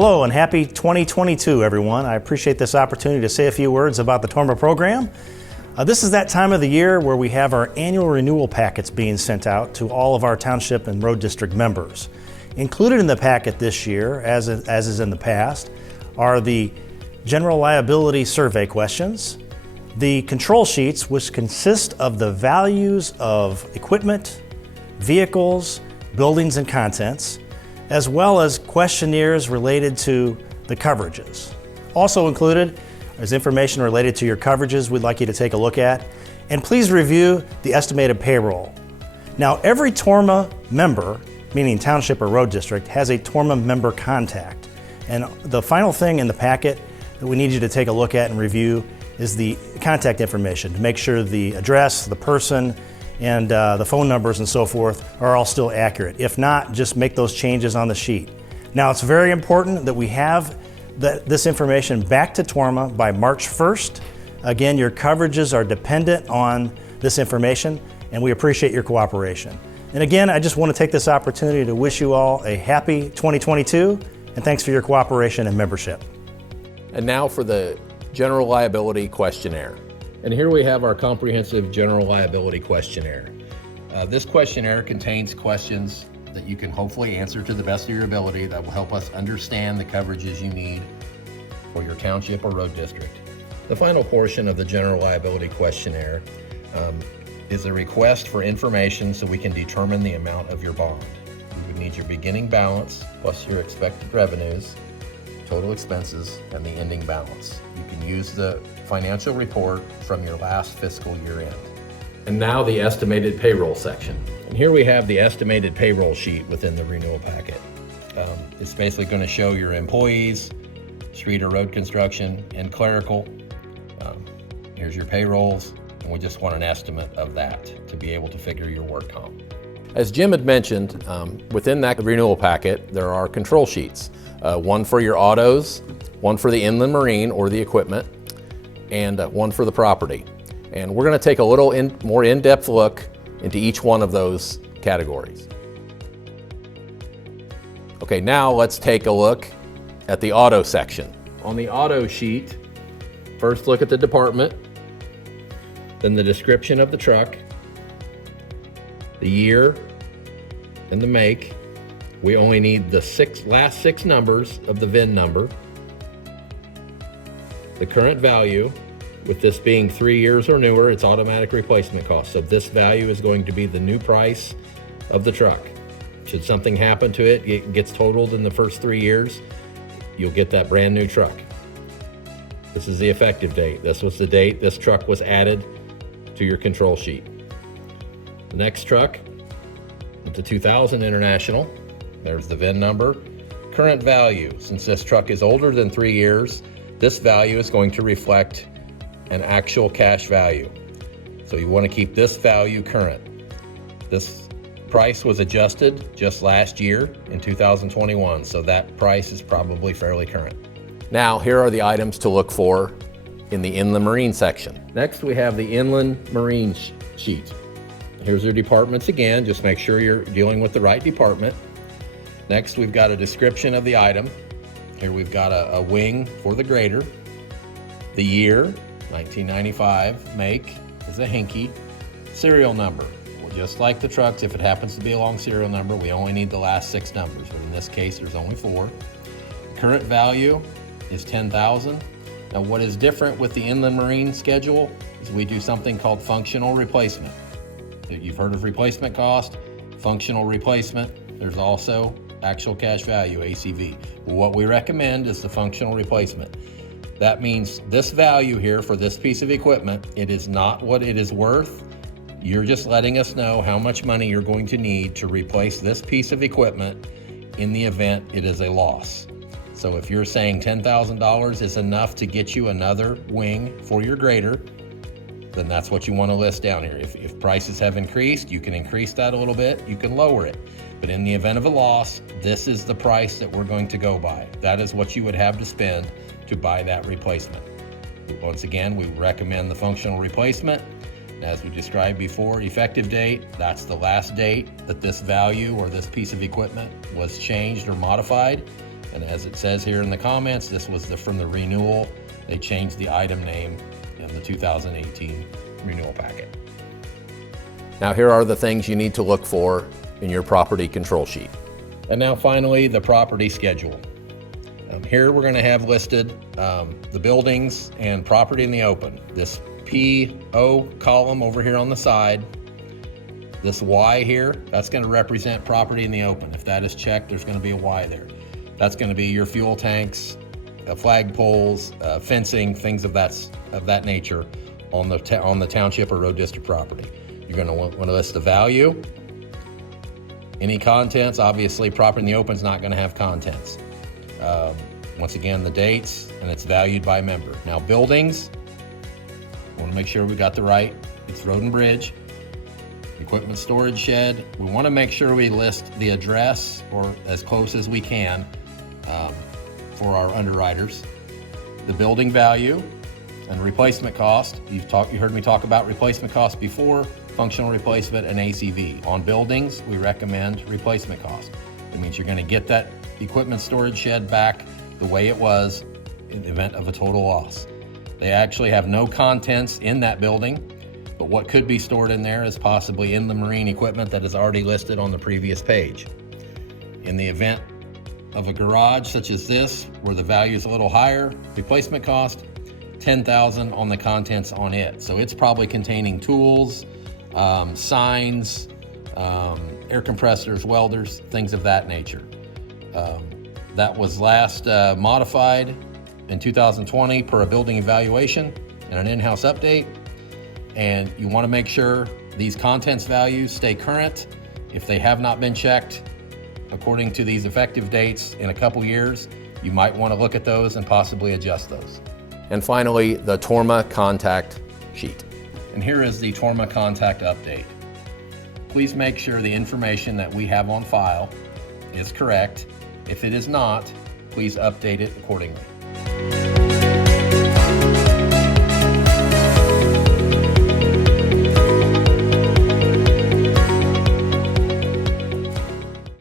Hello and happy 2022, everyone. I appreciate this opportunity to say a few words about the TOIRMA program. This is that time of the year where we have our annual renewal packets being sent out to all of our township and road district members. Included in the packet this year, as is in the past, are the general liability survey questions, the control sheets, which consist of the values of equipment, vehicles, buildings, and contents, as well as questionnaires related to the coverages. Also included is information related to your coverages we'd like you to take a look at, and please review the estimated payroll. Now, every TOIRMA member, meaning township or road district, has a TOIRMA member contact. And the final thing in the packet that we need you to take a look at and review is the contact information to make sure the address, the person, and the phone numbers and so forth are all still accurate. If not, just make those changes on the sheet. Now, it's very important that we have this information back to TOIRMA by March 1st. Again, your coverages are dependent on this information, and we appreciate your cooperation. And again, I just want to take this opportunity to wish you all a happy 2022, and thanks for your cooperation and membership. And now for the general liability questionnaire. And here we have our comprehensive general liability questionnaire. This questionnaire contains questions that you can hopefully answer to the best of your ability that will help us understand the coverages you need for your township or road district. The final portion of the general liability questionnaire is a request for information so we can determine the amount of your bond. We would need your beginning balance plus your expected revenues, total expenses, and the ending balance. You can use the financial report from your last fiscal year end. And now the estimated payroll section. And here we have the estimated payroll sheet within the renewal packet. It's basically going to show your employees, street or road construction, and clerical. Here's your payrolls, and we just want an estimate of that to be able to figure your work comp. As Jim had mentioned, within that renewal packet, there are control sheets. One for your autos, one for the inland marine or the equipment, and one for the property. And we're going to take a little more in-depth look into each one of those categories. Okay, now let's take a look at the auto section. On the auto sheet, first look at the department, then the description of the truck, the year, and the make. We only need the last six numbers of the VIN number, the current value. With this being 3 years or newer, it's automatic replacement cost. So this value is going to be the new price of the truck. Should something happen to it, it gets totaled in the first 3 years, you'll get that brand new truck. This is the effective date. This was the date this truck was added to your control sheet. The next truck, the 2000 International, there's the VIN number. Current value, since this truck is older than 3 years, this value is going to reflect an actual cash value. So you want to keep this value current. This price was adjusted just last year in 2021, so that price is probably fairly current. Now, here are the items to look for in the inland marine section. Next, we have the inland marine sheet. Here's your departments again. Just make sure you're dealing with the right department. Next, we've got a description of the item. Here we've got a wing for the grader. The year, 1995, make is a Hinky. Serial number, well, just like the trucks, if it happens to be a long serial number, we only need the last six numbers, but in this case, there's only 4. Current value is $10,000. Now, what is different with the inland marine schedule is we do something called functional replacement. You've heard of replacement cost, functional replacement. There's also actual cash value, ACV. Well, what we recommend is the functional replacement. That means this value here for this piece of equipment, it is not what it is worth. You're just letting us know how much money you're going to need to replace this piece of equipment in the event it is a loss. So if you're saying $10,000 is enough to get you another wing for your grader, then that's what you want to list down here. If prices have increased, you can increase that a little bit, you can lower it. But in the event of a loss, this is the price that we're going to go by. That is what you would have to spend to buy that replacement. Once again, we recommend the functional replacement. As we described before, effective date, that's the last date that this value or this piece of equipment was changed or modified. And as it says here in the comments, this was from the renewal. They changed the item name in the 2018 renewal packet. Now here are the things you need to look for in your property control sheet. And now finally, the property schedule. Here we're going to have listed the buildings and property in the open. This PO column over here on the side, this Y here, that's going to represent property in the open. If that is checked, there's going to be a Y there. That's going to be your fuel tanks, flag poles, fencing, things of that nature on the township or road district property. You're going to want to list the value. Any contents, obviously property in the open is not going to have contents. Once again, the dates, and it's valued by member. Now buildings, we want to make sure we got the right. It's road and bridge. Equipment storage shed. We want to make sure we list the address or as close as we can for our underwriters. The building value and replacement cost. You heard me talk about replacement cost before, functional replacement and ACV. On buildings, we recommend replacement cost. It means you're going to get that equipment storage shed back the way it was in the event of a total loss. They actually have no contents in that building, but what could be stored in there is possibly in the marine equipment that is already listed on the previous page. In the event of a garage such as this, where the value is a little higher, replacement cost, $10,000 on the contents on it. So it's probably containing tools, signs, air compressors, welders, things of that nature. That was last modified in 2020 per a building evaluation and an in-house update. And you want to make sure these contents values stay current. If they have not been checked according to these effective dates in a couple years, you might want to look at those and possibly adjust those. And finally, the TOIRMA contact sheet. And here is the TOIRMA contact update. Please make sure the information that we have on file is correct. If it is not, please update it accordingly.